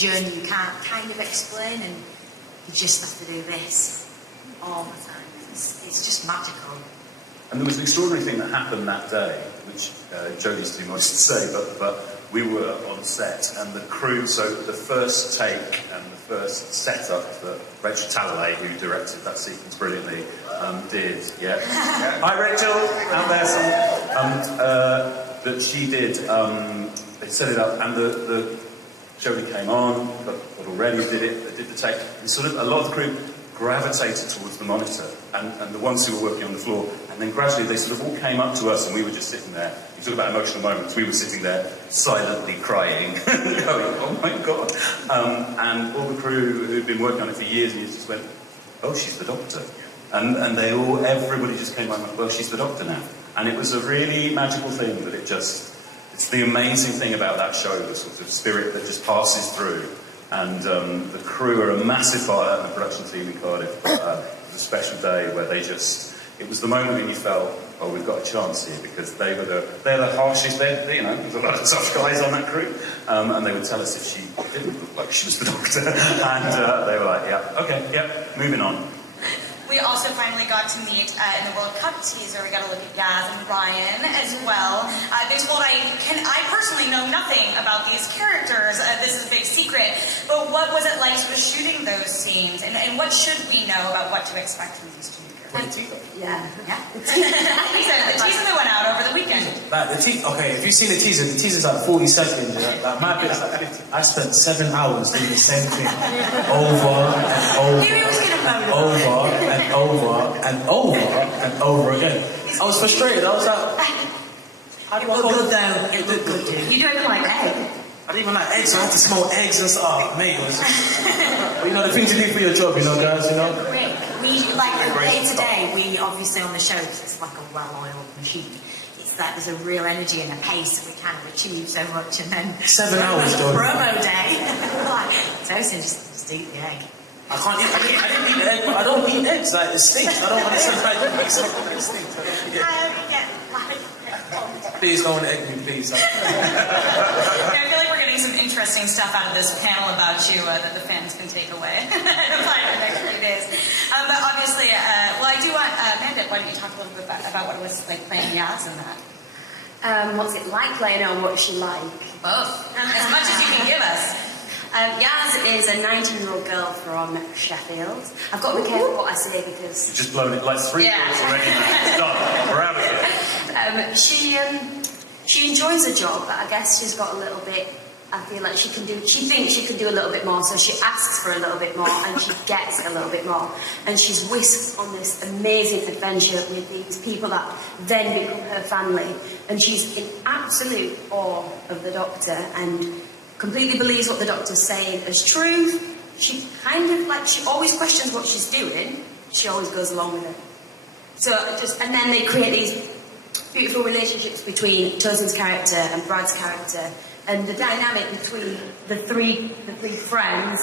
journey you can't kind of explain, and you just have to do this all the time. It's just magical. And there was an extraordinary thing that happened that day, which Jodie's too much to say, but we were on set, and the crew, so the first take and the first setup that Rachel Talalay, who directed that sequence brilliantly, did, yeah. Hi Rachel, out there, that she did, they set it up, and the Jodie came on, got all ready, did it, they did the take, and sort of a lot of the crew gravitated towards the monitor, and the ones who were working on the floor, and then gradually they sort of all came up to us, and we were just sitting there. You talk about emotional moments, we were sitting there silently crying, going, oh my God. And all the crew who'd been working on it for years and years just went, oh, she's the Doctor. And everybody just came by and went, well, she's the Doctor now. And it was a really magical thing that it's the amazing thing about that show, the sort of spirit that just passes through. And the crew are a massive part of the production team in Cardiff. It was a special day where it was the moment when you felt, oh, we've got a chance here, because they're the harshest, there's a lot of tough guys on that crew, and they would tell us if she didn't look like she was the Doctor, and they were like, yeah, okay, yeah, moving on. We also finally got to meet in the World Cup teaser. We got to look at Yaz and Ryan as well. There's what I personally know nothing about these characters. This is a big secret. But what was it like sort of shooting those scenes? And what should we know about what to expect from these two characters? Yeah. The teaser that went out over the weekend. Okay, if you've seen the teaser's like 40 seconds. Like my bit's like 50. I spent 7 hours doing the same thing over and over. And over again. I was frustrated. I was like, how do I go? It looked good, dude. You don't even like egg. I didn't even like eggs, so I had to smell eggs and stuff. Mate, it was just, the things you do for your job, guys, Rick, we, like, day to day, we obviously on the show, because it's like a well-oiled machine, it's like there's a real energy and a pace that we kind of achieve so much, and then 7 hours, Jordan. Promo day, like, Tosin, just eat the egg. I didn't eat the egg, but I don't eat eggs, like, it stinks. I don't understand how you make something that stinks. Please don't egg me, please. I feel like we're getting some interesting stuff out of this panel about you that the fans can take away for the next few days. But obviously, I do want, Amanda, why don't you talk a little bit about what it was like playing Yaz in that? What's it like playing her, what's she like? Both. As much as you can give us. Yaz is a 19-year-old girl from Sheffield. I've got to be careful what I say because... You've just blown it like 3 minutes already now. It's done. We're out of here. She enjoys her job, but I guess she's got a little bit... I feel like she thinks she can do a little bit more, so she asks for a little bit more, and she gets a little bit more. And she's whisked on this amazing adventure with these people that then become her family. And she's in absolute awe of the Doctor, and completely believes what the Doctor's saying as truth. She kind of, she always questions what she's doing. She always goes along with it. And then they create these beautiful relationships between Tosin's character and Brad's character. And the dynamic between the three friends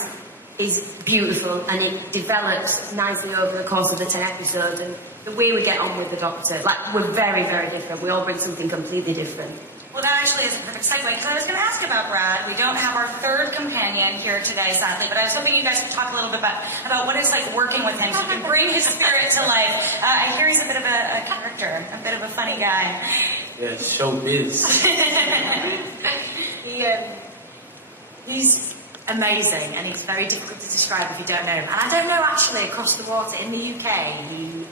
is beautiful, and it develops nicely over the course of the 10 episodes. And the way we get on with the Doctor, we're very, very different. We all bring something completely different. Well, that actually is a perfect segue, because I was going to ask about Brad. We don't have our third companion here today, sadly, but I was hoping you guys could talk a little bit about what it's like working with him. So you can bring his spirit to life. I hear he's a bit of a character, a bit of a funny guy. Yeah, showbiz. He's amazing, and he's very difficult to describe if you don't know him. And I don't know, actually, across the water in the UK,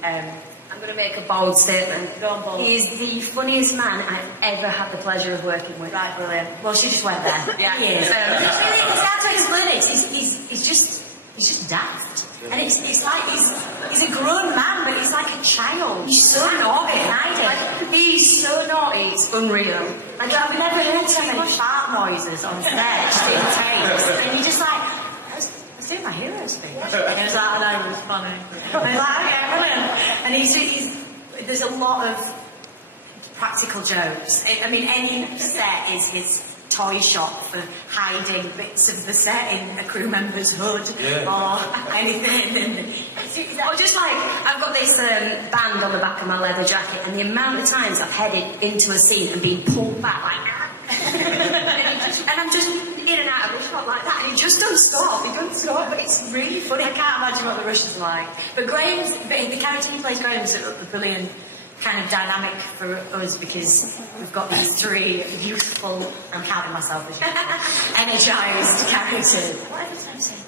I'm going to make a bold statement. Go on, bold. He is the funniest man I've ever had the pleasure of working with. Right, brilliant. Well, she just went there. Yeah. He is. It's hard to explain it. He's just daft. And it's like he's a grown man, but he's like a child. He's so naughty. He's so naughty, it's unreal. I've never heard so many fart noises on stage doing takes. And you're just like, I was doing my hero speech. And he was like, I know, it was funny. And I was like, okay, brilliant. And there's a lot of practical jokes. I mean, any set is his toy shop for hiding bits of the set in a crew member's hood or anything. Or just I've got this band on the back of my leather jacket, and the amount of times I've headed into a scene and been pulled back And I'm just in and out of the shot like that, and he just doesn't stop. He doesn't stop, but it's really funny. I can't imagine what the Russians are like. But the character he plays, Graham's a brilliant kind of dynamic for us because we've got these three youthful, I'm counting myself as energised characters. Whatever I'm saying.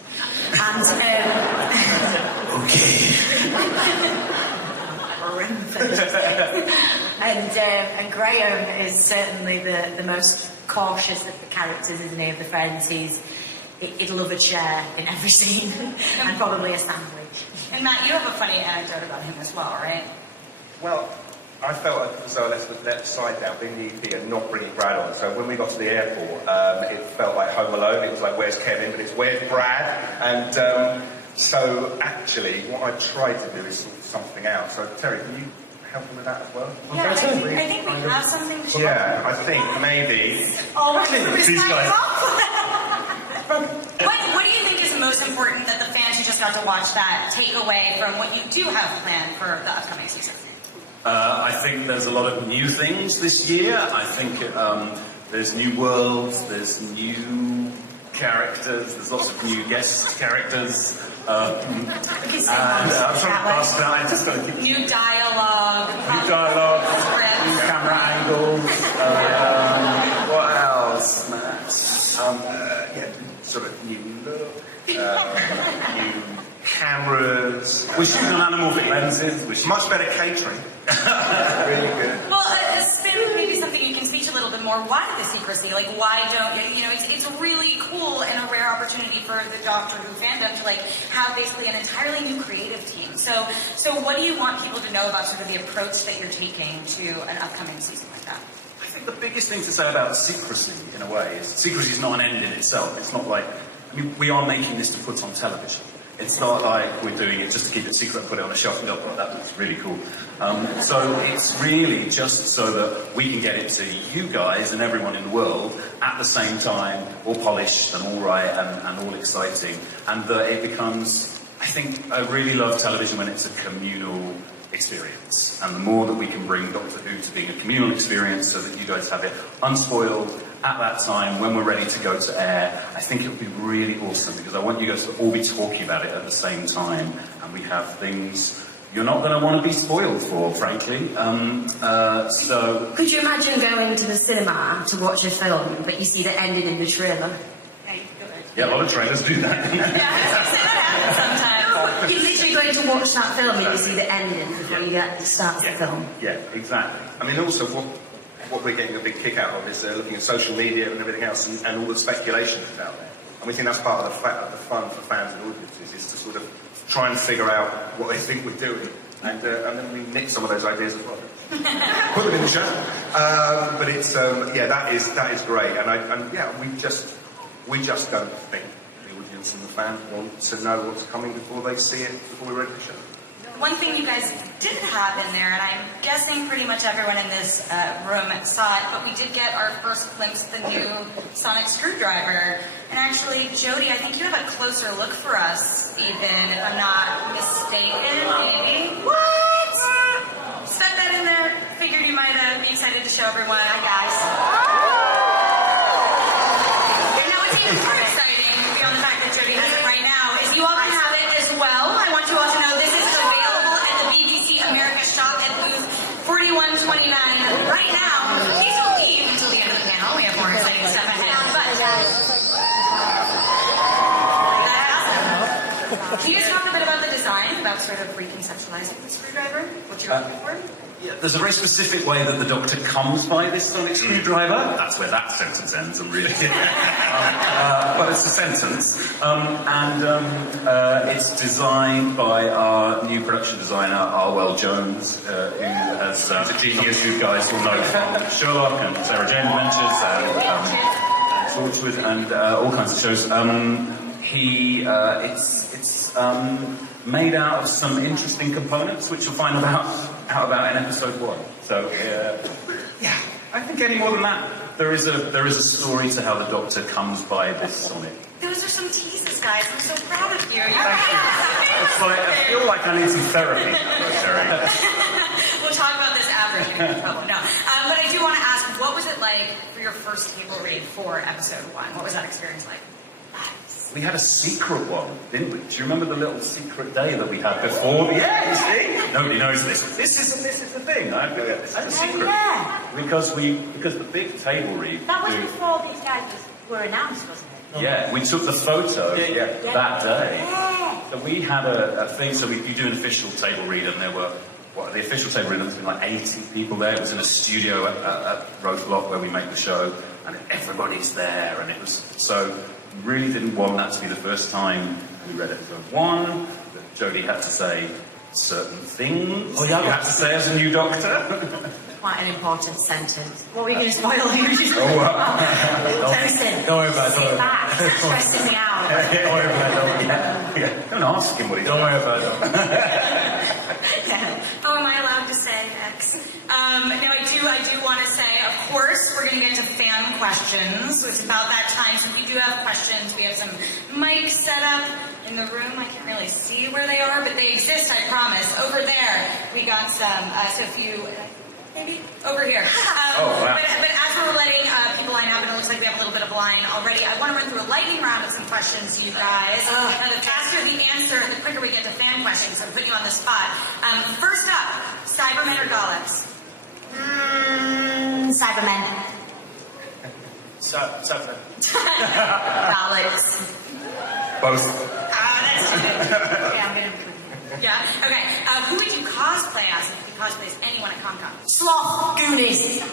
And Graham is certainly the most cautious of the characters, isn't he, of the friends. He'd love a chair in every scene and probably a sandwich. And Matt, you have a funny anecdote about him as well, right? Well, I felt as though I let the side down, being the EP and not bringing Brad on. So when we got to the airport, it felt like Home Alone. It was like, where's Kevin? But it's, where's Brad? And so actually, what I tried to do is sort something out. So Terry, can you help me with that as well? Yeah, I think we have something to Yeah, I think maybe. Oh, These guys. What do you think is most important that the fans who just got to watch that take away from what you do have planned for the upcoming season? I think there's a lot of new things this year. I think there's new worlds, there's new characters, there's lots of new guest characters. I'm trying to pass that. I just got to keep New dialogue. new dialogue, new camera angles. What else, Matt? Yeah, sort of new look, new cameras. We're shooting on anamorphic lenses. We're shooting Much better catering. Really good. Well, spin maybe something you can speak a little bit more. Why the secrecy? Like, why don't you know? It's really cool and a rare opportunity for the Doctor Who fandom to like have basically an entirely new creative team. So what do you want people to know about sort of the approach that you're taking to an upcoming season like that? I think the biggest thing to say about secrecy, in a way, is secrecy is not an end in itself. It's not like, I mean, we are making this to put on television. It's not like we're doing it just to keep it secret and put it on a shelf and go, oh, that looks really cool. So it's really just so that we can get it to you guys and everyone in the world at the same time, all polished and all right and all exciting. And that it becomes, I think, I really love television when it's a communal experience. And the more that we can bring Doctor Who to being a communal experience so that you guys have it unspoiled at that time when we're ready to go to air, I think it would be really awesome because I want you guys to all be talking about it at the same time and we have things you're not going to want to be spoiled for, frankly. So Could you imagine going to the cinema to watch a film, but you see the ending in the trailer? yeah, a lot of trailers do that. Yeah, I say that happens sometimes. No, you're literally going to watch that film and you see the ending before you get to start the film. Yeah, exactly. I mean, also, what we're getting a big kick out of is looking at social media and everything else and all the speculation that's out there. And we think that's part of the fun for fans and audiences is to sort of try and figure out what they think we're doing. And then we nick some of those ideas as well. Put them in the show. But it's, yeah, that is great. And yeah, we just don't think the audience and the fans want to know what's coming before they see it, before we're ready to show. One thing you guys did have in there, and I'm guessing pretty much everyone in this room saw it, but we did get our first glimpse of the new sonic screwdriver. And actually, Jodie, I think you have a closer look for us, even, if I'm not mistaken, maybe? What? Stuck that in there. Figured you might be excited to show everyone. Hi, guys. And now what's even more exciting, beyond the fact that Jodie has it right now, is you all can have it as well. I want you all to know this is available at the BBC America shop at booth 4129 right now. These will leave until the end of the panel. We have more exciting stuff ahead. But can you just talk a bit about the design, about sort of reconceptualizing the screwdriver? What you're looking for? Yeah, there's a very specific way that the Doctor comes by this sonic screwdriver. That's where that sentence ends, I'm really... but it's a sentence. It's designed by our new production designer, Arwell Jones, who has a genius you guys will know from Sherlock and Sarah Jane Adventures and Torchwood and all kinds of shows. It's made out of some interesting components, which you'll find out about in episode 1. So, yeah, I think any more than that, there is a story to how the Doctor comes by this sonic. Those are some teases, guys. I'm so proud of you. It's like, I feel like I need some therapy. We'll talk about this after you get in trouble. No, but I do want to ask what was it like for your first table read for episode 1? What was that experience like? We had a secret one, didn't we? Do you remember the little secret day that we had before? Yeah, you see? Nobody knows this. This is the thing. This is a secret. Yeah. Because the big table read. That was before these guys were announced, wasn't it? Yeah, we took the photo that day. Yeah. So we had a thing. So you do an official table read, and there were the official table read. There was like 80 people there. It was in a studio at Roadblock where we make the show, and everybody's there, and it was so. Really didn't want that to be the first time we read episode 1, that Jodie had to say certain things you had to say as a new doctor. Quite an important sentence. What were you going to spoil? Don't worry about it. Sit back. Stressing me out. Don't worry about it. Don't ask him what he Don't worry about it. Oh, am I allowed to say X? No, I do want to say, of course, we're going to get to fan questions. So it's about that time. So if you do have questions, we have some mics set up in the room. I can't really see where they are, but they exist, I promise. Over there, we got some. So if you... Maybe over here. Wow. But as we're letting people line up, and it looks like we have a little bit of line already, I want to run through a lightning round with some questions, you guys. And the faster the answer, the quicker we get to fan questions. So I'm putting you on the spot. First up, Cybermen or Daleks? Cybermen. Cybermen. Daleks. Both. That's good. Yeah, I'm going to... Yeah? Okay. Who would you cosplay as if you cosplay as anyone at Comic-Con? Sloth Goonies. Straight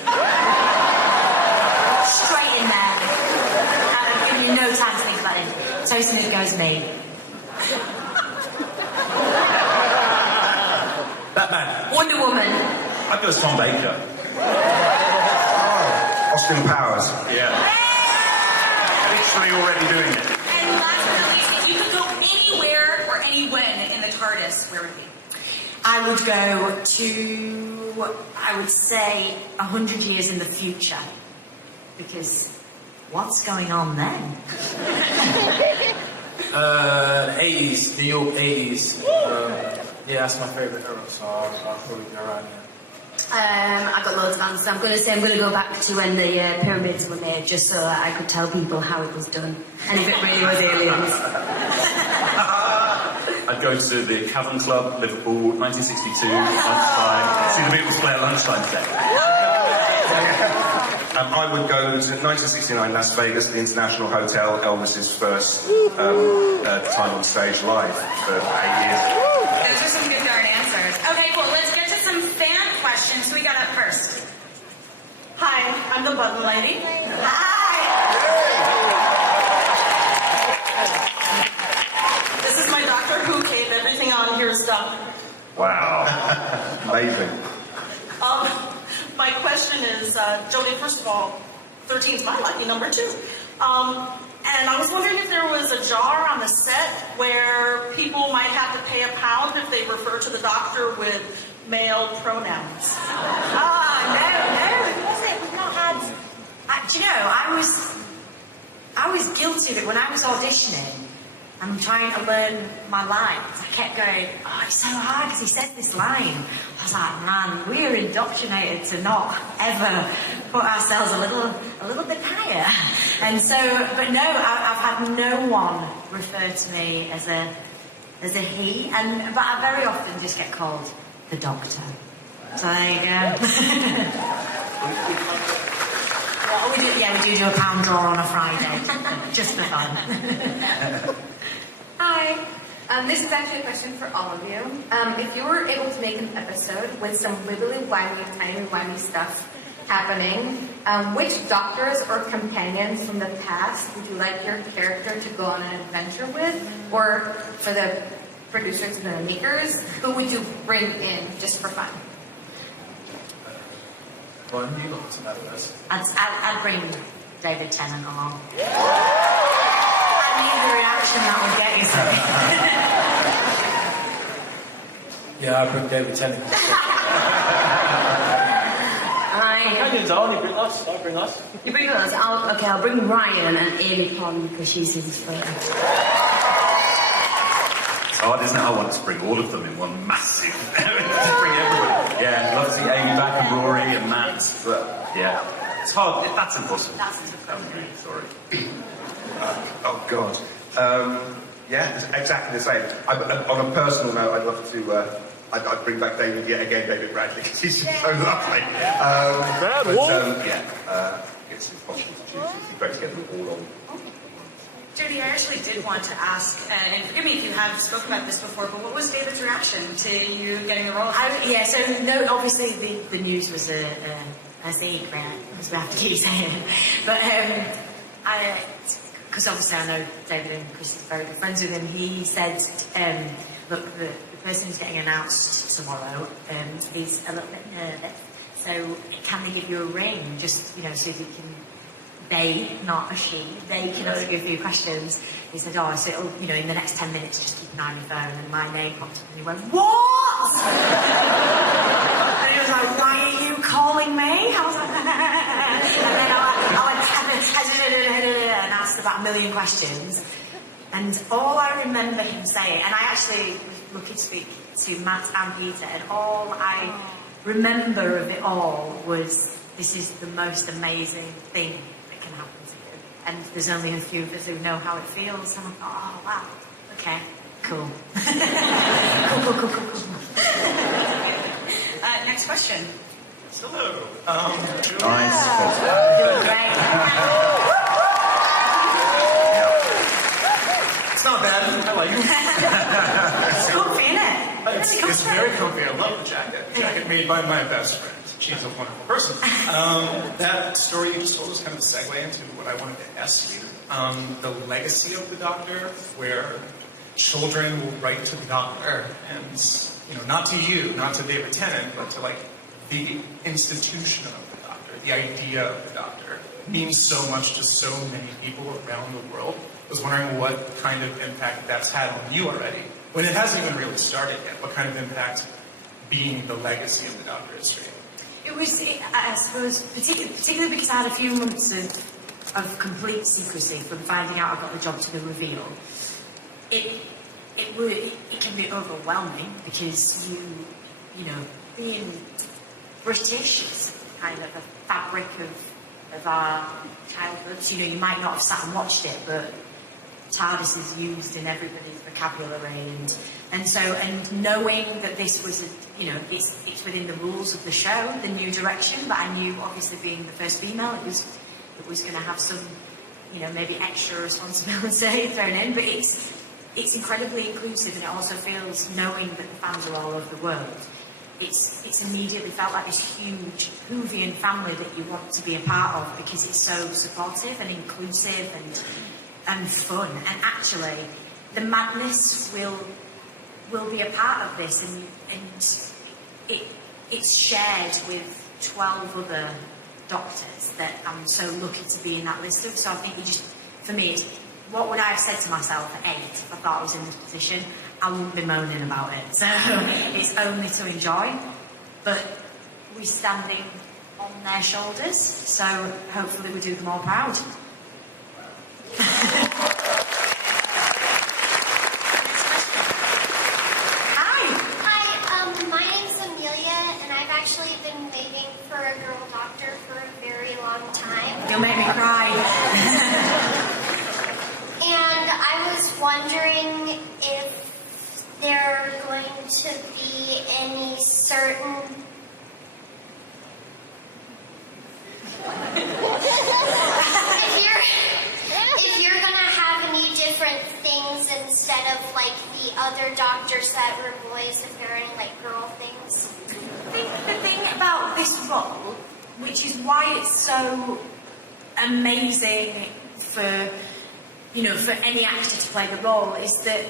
in there. I've given you no time to think about it. So smooth goes me. Batman. Wonder Woman. I'd go as Tom Baker. Austin Powers. Yeah. Literally already doing it. And last but not least, if you could go anywhere or anywhen in the TARDIS, where would it be? I would go to, I would say, 100 years in the future. Because what's going on then? 80s, New York 80s. Yeah, that's my favourite era, so I'll probably be around here. I've got loads of answers. I'm going to say I'm going to go back to when the pyramids were made, just so that I could tell people how it was done, and if it really was aliens. I'd go to the Cavern Club, Liverpool, 1962, lunchtime. See the Beatles play at lunchtime set. I would go to 1969 Las Vegas, the International Hotel, Elvis's first time on stage live for 8 years. Those are some good darn answers. Okay, cool. Let's get to some fan questions. Who we got up first? Hi, I'm the button lady. Hi! This is my Doctor Who cape. Everything on here is done. Wow. Amazing. My question is, Jodie, first of all, 13 is my lucky number too. And I was wondering if there was a jar on the set where people might have to pay £1 if they refer to the doctor with male pronouns. No, it wasn't. We've not had... do you know, I was guilty of it when I was auditioning. I'm trying to learn my lines. I kept going, oh, it's so hard because he says this line. I was like, man, we are indoctrinated to not ever put ourselves a little bit higher. And so, but no, I've had no one refer to me as a he, but I very often just get called the doctor. So there you go. We do a pound draw on a Friday, just for fun. Hi. This is actually a question for all of you. If you were able to make an episode with some wibbly, timey-wimey stuff happening, which doctors or companions from the past would you like your character to go on an adventure with? Or for the producers and the makers, who would you bring in just for fun? Well, you got some others. I'd bring David Tennant along. I need the reaction that will get you something. Yeah, I'd bring David Tennant. Companions, I'll only bring us. I'll bring us. You bring us? I'll bring Ryan and Amy Pond because she's his friend. It's hard, isn't it? I want to bring all of them in one massive. Just bring everybody. Yeah, I'd love to see Amy back and Rory and Matt, but yeah. It's hard. That's impossible. That's a tough question. Sorry. Oh God. Yeah, it's exactly the same. On a personal note, I'd love to. I'd bring back David yet again, David Bradley, because he's just so lovely. It's impossible to choose. It's great to get them all on. Jodie, I actually did want to ask, and forgive me if you have spoken about this before, but what was David's reaction to you getting the role? Obviously the news was a secret, as we have to keep saying. But because obviously I know David and Chris are very good friends with him, he said, look, the person who's getting announced tomorrow is a little bit nervous, so can they give you a ring, just, so that you can, not a she, they can ask you a few questions. He said, so it'll, in the next 10 minutes, just keep an eye on your phone, and my name popped up, and he went, what? And he was like, why are you calling me? I was like, and then I went, and asked about a million questions. And all I remember him saying, and I actually was lucky to speak to Matt and Peter, and all I remember of it all was, this is the most amazing thing that can happen to you. And there's only a few of us who know how it feels. And I thought, oh, wow, okay, cool. cool. Next question. Hello. Nice. Doing great. It's not bad. I like it. It's comfy, isn't it? It's very comfy. I love the jacket. The jacket made by my best friend. She's a wonderful person. That story you just told was kind of a segue into what I wanted to ask you. The legacy of the Doctor, where children will write to the Doctor, and not to you, not to David Tennant, but to the institution of the Doctor, the idea of the Doctor, means so much to so many people around the world. I was wondering what kind of impact that's had on you already, when it hasn't even really started yet. What kind of impact being the legacy of the Doctor is for you? It was, I suppose, particularly because I had a few months of complete secrecy from finding out I got the job to the reveal. It can be overwhelming because being British is kind of a fabric of our childhoods. You might not have sat and watched it, but TARDIS is used in everybody's vocabulary, and knowing that this was it's within the rules of the show, the new direction. But I knew, obviously, being the first female, it was going to have some maybe extra responsibility thrown in. But it's incredibly inclusive, and it also feels, knowing that the fans are all over the world, it's immediately felt like this huge Whovian family that you want to be a part of, because it's so supportive and inclusive and fun. And actually, the madness will be a part of this, and it's shared with 12 other Doctors that I'm so lucky to be in that list of. So I think for me, what would I have said to myself at 8 if I thought I was in this position? I wouldn't be moaning about it. So it's only to enjoy. But we're standing on their shoulders, so hopefully we do them all proud. You'll make me cry. And I was wondering if there are going to be any certain... if you're going to have any different things instead of the other Doctors that were boys appearing girl things. I think the thing about this role, which is why it's so amazing for any actor to play the role, is that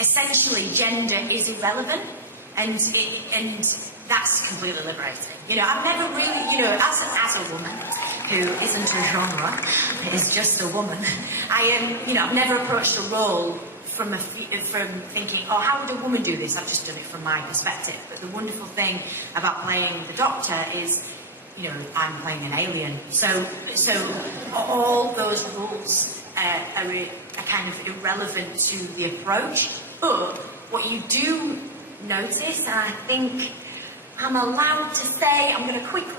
essentially gender is irrelevant, and that's completely liberating. I've never really, as a woman who isn't a genre, is just a woman, I've never approached a role from thinking, oh, how would a woman do this? I've just done it from my perspective. But the wonderful thing about playing the Doctor is, I'm playing an alien. So all those rules are kind of irrelevant to the approach. But what you do notice, and I think I'm allowed to say, I'm going to quickly...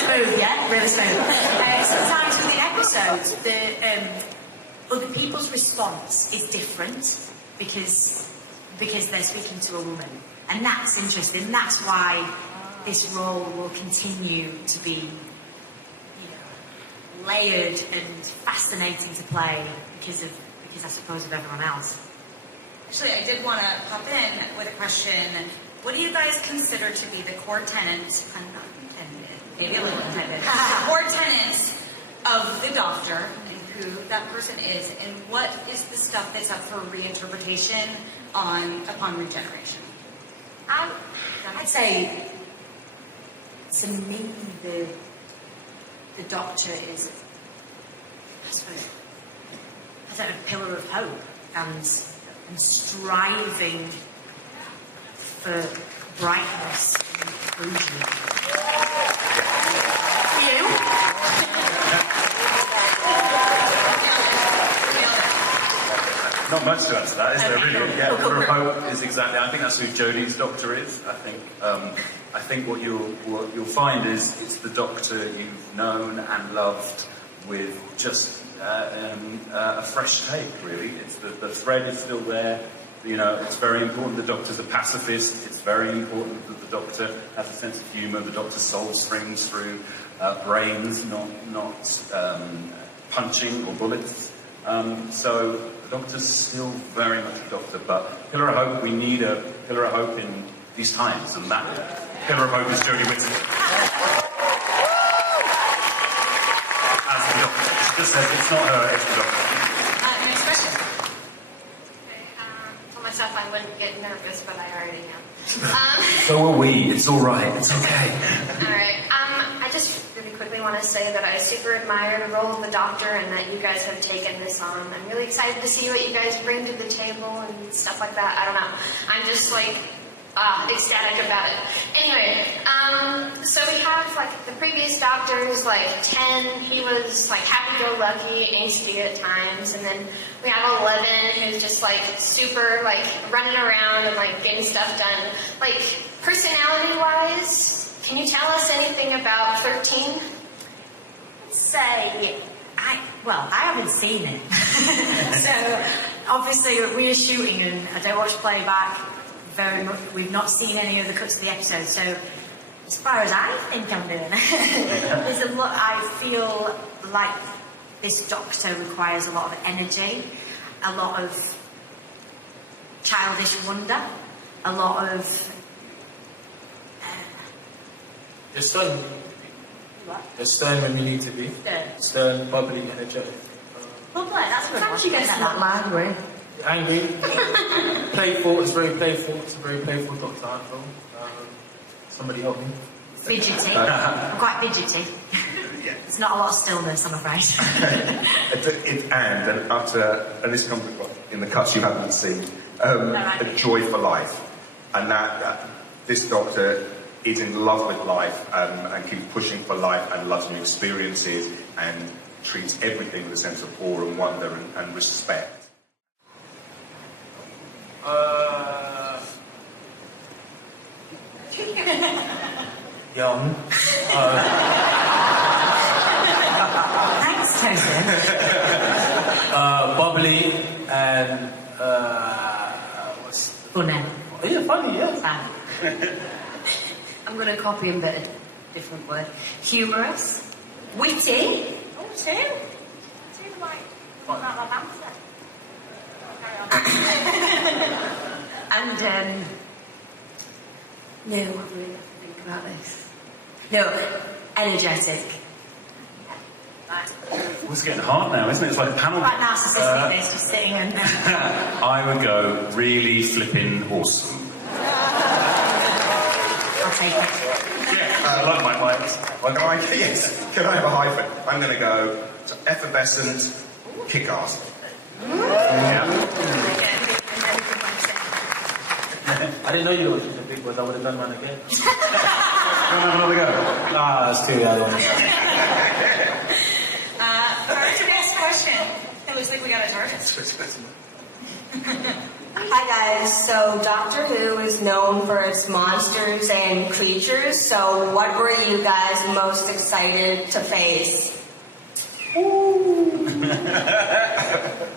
Smooth, yeah? Really smooth. Sometimes with the episodes, other people's response is different because they're speaking to a woman. And that's interesting. That's why this role will continue to be layered and fascinating to play because I suppose of everyone else. Actually, I did want to pop in with a question. What do you guys consider to be the core tenets? I'm not intended. Maybe a little intended. The core tenets of the Doctor and who that person is, and what is the stuff that's up for reinterpretation upon regeneration? I'd say, to me, the Doctor is, I suppose, a pillar of hope and striving for brightness and inclusion. You? Not much to add to that, is there really? Yeah, pillar of hope is exactly. I think that's who Jodie's Doctor is. I think what you'll find is it's the Doctor you've known and loved with just a fresh take. Really, it's the thread is still there. You know, it's very important the Doctor's a pacifist. It's very important that the Doctor has a sense of humour. The Doctor's soul springs through brains, not punching or bullets. So the Doctor's still very much a Doctor, but pillar of hope. We need a pillar of hope in these times, and that pillar of hope is Jodie Whittaker. As the Doctor, she just says it's not her, it's the Doctor. Next question. Told myself I wouldn't get nervous, but I already am. So are we. It's all right. It's okay. All right. I just really quickly want to say that I super admire the role of the Doctor and that you guys have taken this on. I'm really excited to see what you guys bring to the table and stuff like that. I don't know. I'm just like ecstatic about it. Anyway, so we have like the previous Doctors, like 10. He was like happy-go-lucky, angsty at times, and then we have 11, who's just like super like running around and like getting stuff done. Like personality-wise, can you tell us anything about 13? Say, I haven't seen it. So, obviously, we're shooting and I don't watch playback very much. We've not seen any of the cuts of the episode, so as far as I think I'm doing, there's a lot. I feel like this Doctor requires a lot of energy, a lot of childish wonder, a lot of... You're stern. What? You're stern when you need to be. Stern, bubbly, energetic. Bubbly, that's what Sometimes you guys not angry. Angry. Playful. It's very playful. It's a very playful Doctor, I feel. Somebody help me. Fidgety. I'm quite fidgety. There's not a lot of stillness, I'm afraid. and this comes in the cuts you haven't seen, a joy for life. And that this Doctor is in love with life and keeps pushing for life and loves new experiences and treats everything with a sense of awe and wonder and respect. Young. Thanks, Tosin. Bubbly and what's Funny. yeah, funny, yeah. Fun. I'm going to copy him, but a different word. Humorous. Witty. Oh, two. Two like not that answer. And no, I really have to think about this. No, energetic. Right. It's getting hard now, isn't it? It's like a panel. Quite narcissistic, this, just sitting and... I would go really flipping awesome. I'll take it. Yeah, I love my mics. Yes, can I have a hyphen? I'm going to go to effervescent, kick-ass. Yeah. I didn't know you were watching the big ones. I would have done mine again. Can I have another go? Ah, it's too early. For our next question, it looks like we got a target. Hi guys, so Doctor Who is known for its monsters and creatures, so what were you guys most excited to face?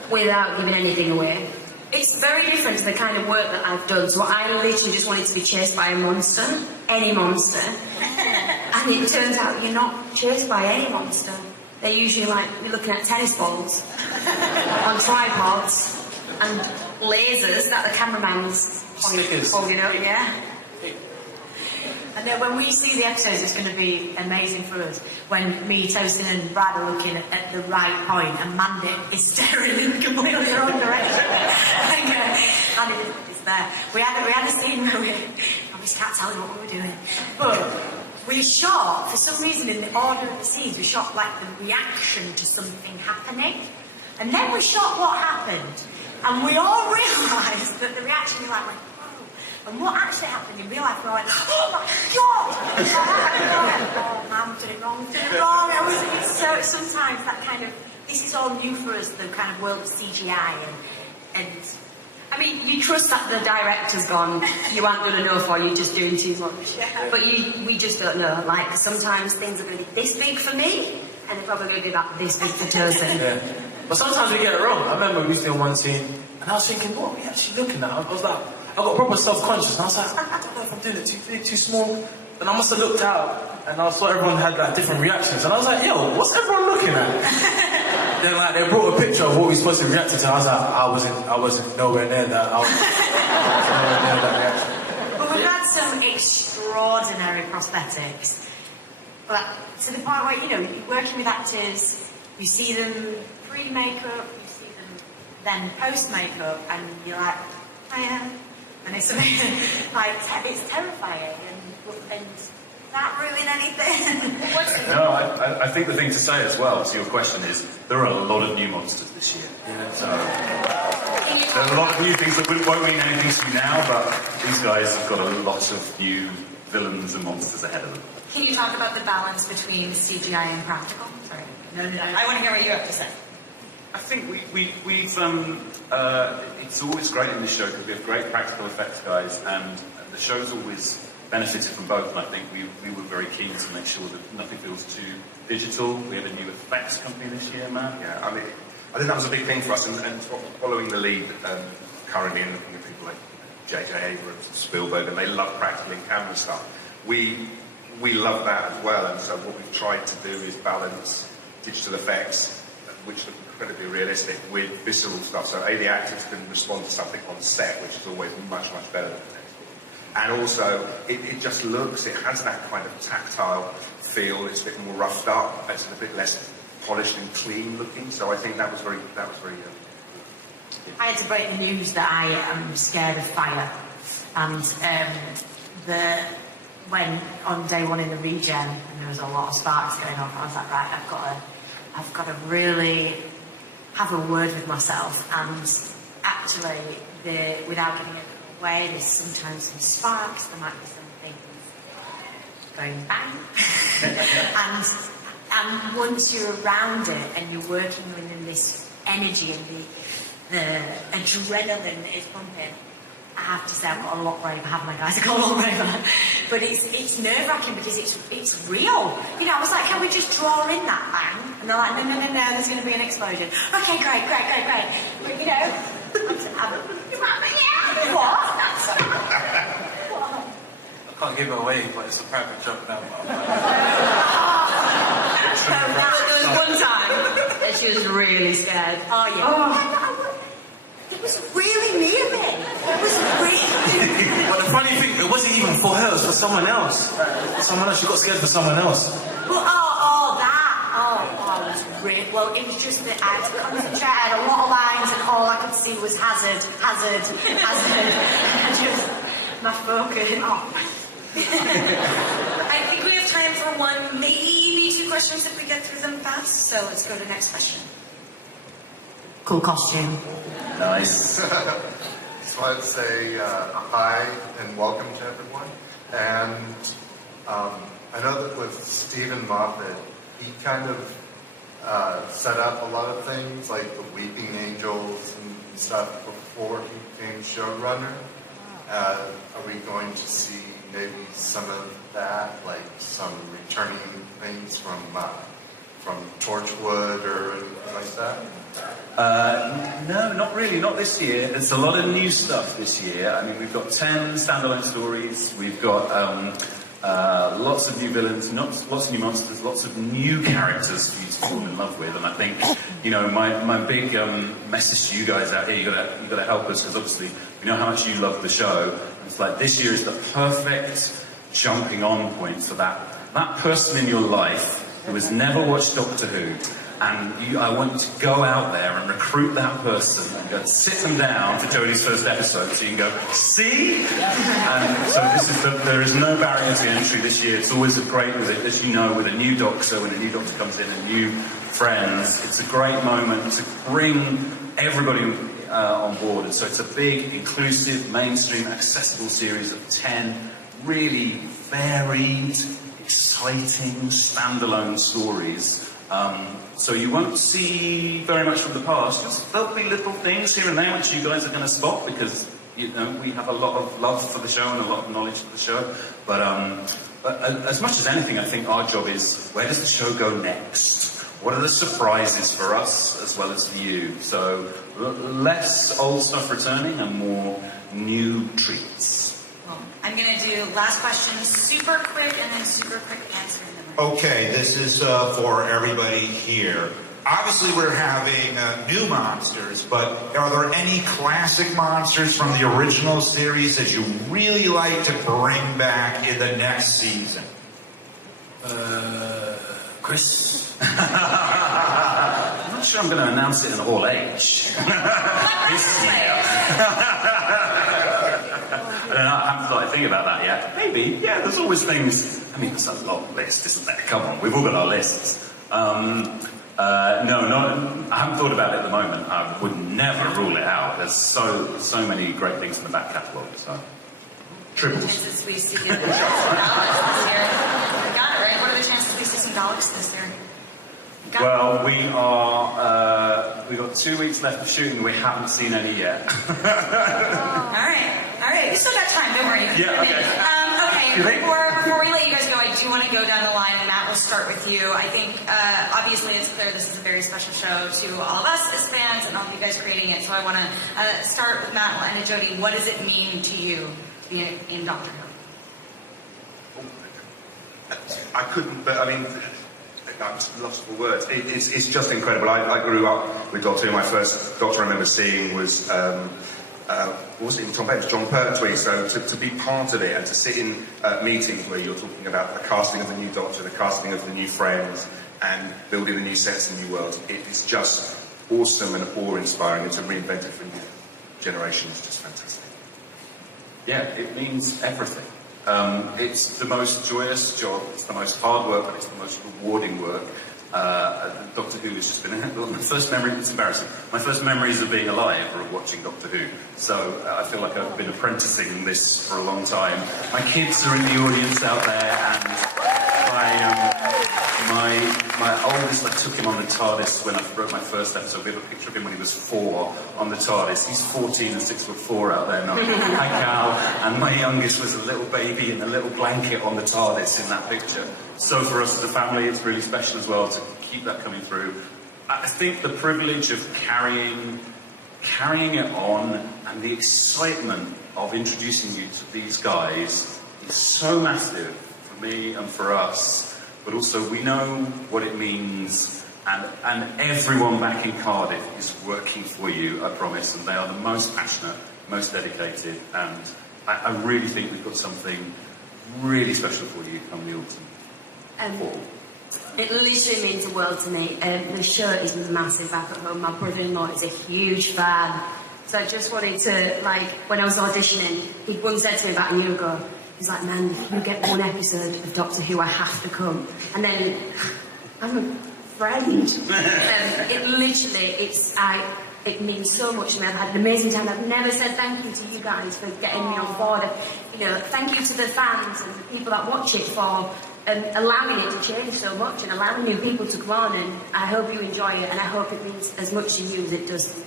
Without giving anything away. It's very different to the kind of work that I've done. So I literally just wanted to be chased by a monster, any monster. And it turns out you're not chased by any monster. They're usually like, you're looking at tennis balls on tripods and lasers that the cameraman's holding up, yeah. And then when we see the episodes, it's going to be amazing for us. When me, Tosin and Brad are looking at the right point and Mandy is staring in completely the wrong direction. Mandy is there. We had a scene where we just can't tell you what we were doing. But we shot, for some reason, in the order of the scenes, we shot like the reaction to something happening. And then we shot what happened. And we all realised that the reaction, we went, and what actually happened in real life, we were like, oh my God! Oh, man, we did it wrong, It's so, sometimes that kind of, this is all new for us, the kind of world of CGI and I mean, you trust that the director's gone, you aren't done enough or you're just doing too much. Yeah. But we just don't know. Like, sometimes things are going to be this big for me, and they're probably going to be about this big for Tosin. Yeah. But sometimes we get it wrong. I remember we used to do one scene, and I was thinking, what are we actually looking at? I was like, I got proper self-conscious, and I was like, I don't know if I'm doing it too big, too small. And I must have looked out, and I saw everyone had like different reactions, and I was like, yo, what's everyone looking at? Then like they brought a picture of what we were supposed to react to. I was like, I wasn't nowhere near that. I was nowhere near that reaction. But we've had some extraordinary prosthetics. Like, to the point where, you know, you're working with actors, you see them pre-makeup, you see them then post-makeup, and you're like, hiya. And it's like, it's terrifying, and not ruin anything. No, I think the thing to say as well to your question is there are a lot of new monsters this year. Yeah. So there are a lot of new things that won't mean anything to you now, but these guys have got a lot of new villains and monsters ahead of them. Can you talk about the balance between CGI and practical? Sorry. No. I want to hear what you have to say. I think we've it's always great in this show because we have great practical effects guys, and the show's always benefited from both, and I think we were very keen to make sure that nothing feels too digital. We have a new effects company this year, Matt. Yeah, I mean, I think that was a big thing for us, and following the lead currently, and looking at people like J.J. Abrams and Spielberg, and they love practical in-camera stuff. We love that as well, and so what we've tried to do is balance digital effects, which look incredibly realistic, with visceral stuff. So the actors can respond to something on set, which is always much, much better than and also, it just looks, it has that kind of tactile feel. It's a bit more roughed up. It's a bit less polished and clean looking. So I think that was very I had to break the news that I am scared of fire. And when on day one in the regen, and there was a lot of sparks going off, I was like, right, I've got to really have a word with myself. And actually, without giving it away, there's sometimes some sparks, there might be some things going bang. and once you're around it and you're working within this energy and the adrenaline that is pumping, I have to say I've got a lot braver, haven't I, guys? I've got a lot braver. But it's nerve-wracking because it's real. You know, I was like, can we just draw in that bang? And they're like, no, there's going to be an explosion. Okay, great. But, you know, what? I can't give it away, but it's a private joke now. There was one time that she was really scared. Oh, yeah. Oh. It was really near me. It was really... But the funny thing, it wasn't even for her, it was for someone else. She got scared for someone else. Well, it was really... Well, it was just that I had to concentrate. I had a lot of lines and all I could see was hazard. My focus. I think we have time for one, maybe two questions if we get through them fast. So let's go to the next question. Cool costume. Nice. So I'd say hi and welcome to everyone. And I know that with Stephen Moffat, he kind of set up a lot of things like the Weeping Angels and stuff before he became showrunner. Are we going to see maybe some of that, like some returning things from Torchwood or anything like that? No, not really, not this year. There's a lot of new stuff this year. I mean, we've got 10 standalone stories, we've got lots of new villains, lots of new monsters, lots of new characters for you to fall in love with. And I think, you know, my big message to you guys out here, you gotta help us, because obviously we know how much you love the show. And it's like this year is the perfect jumping on point for that person in your life who has never watched Doctor Who. And I want you to go out there and recruit that person and go sit them down for Jodie's first episode so you can go, see? And so there is no barrier to entry this year. It's always a great, as you know, with a new doctor, when a new doctor comes in and new friends, it's a great moment to bring everybody on board. And so it's a big, inclusive, mainstream, accessible series of 10 really varied, exciting, standalone stories. So you won't see very much from the past. There'll be little things here and there which you guys are going to spot, because you know we have a lot of love for the show and a lot of knowledge for the show. But as much as anything, I think our job is, where does the show go next? What are the surprises for us as well as for you? So less old stuff returning and more new treats. Well, I'm going to do last question, super quick, and then super quick answer. Okay, this is for everybody here. Obviously, we're having new monsters, but are there any classic monsters from the original series that you really like to bring back in the next season? Chris? I'm not sure I'm going to announce it in Hall H. This year. I don't know, I haven't thought anything about that yet. Maybe, yeah, there's always things. I mean, there's a long list, isn't there? Come on, we've all got our lists. No, I haven't thought about it at the moment. I would never rule it out. There's so many great things in the back catalogue, so. Triples. Chances we see some Daleks this year. We got it, right? What are the chances we see some Daleks this year? Well, we've got 2 weeks left of shooting, we haven't seen any yet. All right, we still got time, don't worry. Yeah, okay. Okay, before we let you guys go, I do want to go down the line, and Matt, we'll start with you. I think, obviously, it's clear this is a very special show to all of us as fans and all of you guys creating it, so I want to start with Matt and Jodie. What does it mean to you to be in Doctor Who? I couldn't, but I mean, I'm lost for words. It's just incredible. I grew up with Doctor Who. My first Doctor I remember seeing was, what was it even Tom Bates? John Pertwee. So to be part of it and to sit in meetings where you're talking about the casting of the new Doctor, the casting of the new Friends, and building the new sets and new worlds, it is just awesome and awe-inspiring, and to reinvent it for new generations is just fantastic. Yeah, it means everything. It's the most joyous job, it's the most hard work, but it's the most rewarding work. Doctor Who has just been, my first memory, it's embarrassing, my first memories of being alive are of watching Doctor Who. So I feel like I've been apprenticing this for a long time. My kids are in the audience out there, and my oldest, I took him on the TARDIS when I wrote my first episode. We have a picture of him when he was 4 on the TARDIS. He's 14 and 6'4" out there now. Hi, Cal. And my youngest was a little baby in a little blanket on the TARDIS in that picture. So for us as a family, it's really special as well to keep that coming through. I think the privilege of carrying it on and the excitement of introducing you to these guys is so massive for me and for us. But also we know what it means, and everyone back in Cardiff is working for you, I promise, and they are the most passionate, most dedicated, and I really think we've got something really special for you come the autumn. It literally means the world to me. The show is massive back at home. My brother-in-law is a huge fan. So I just wanted to, like, when I was auditioning, he once said to me about a year ago, he's like, man, if you get one episode of Doctor Who, I have to come. And then, I'm a friend. It literally, it means so much to me. I've had an amazing time. I've never said thank you to you guys for getting me on board. Thank you to the fans and the people that watch it for allowing it to change so much and allowing new people to come on, and I hope you enjoy it, and I hope it means as much to you as it does.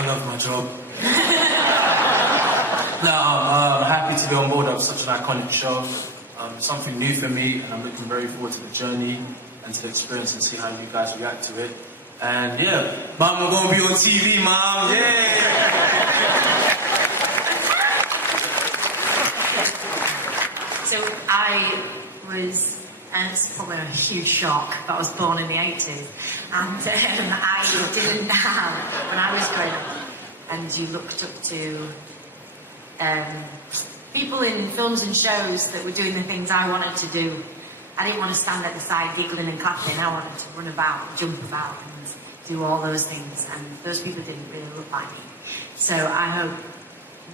I love my job. No, I'm happy to be on board of such an iconic show. Something new for me, and I'm looking very forward to the journey and to the experience and see how you guys react to it. And yeah, Mom, I'm gonna be on TV, Mom. Yeah. So I was, and it's probably a huge shock, but I was born in the 80s. And I didn't have, when I was growing up, and you looked up to people in films and shows that were doing the things I wanted to do. I didn't want to stand at the side giggling and clapping. I wanted to run about, jump about, and do all those things. And those people didn't really look like me. So I hope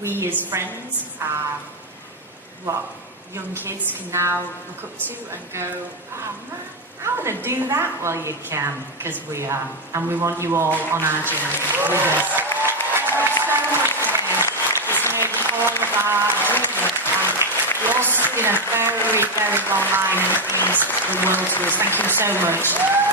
we as friends are what young kids can now look up to and go, oh man, I want to do that. Well, you can, because we are. And we want you all on our journey with us. Thank you so much for this. It's made all of our movement. You're in a very, very long line and it means the world to us. Thank you so much.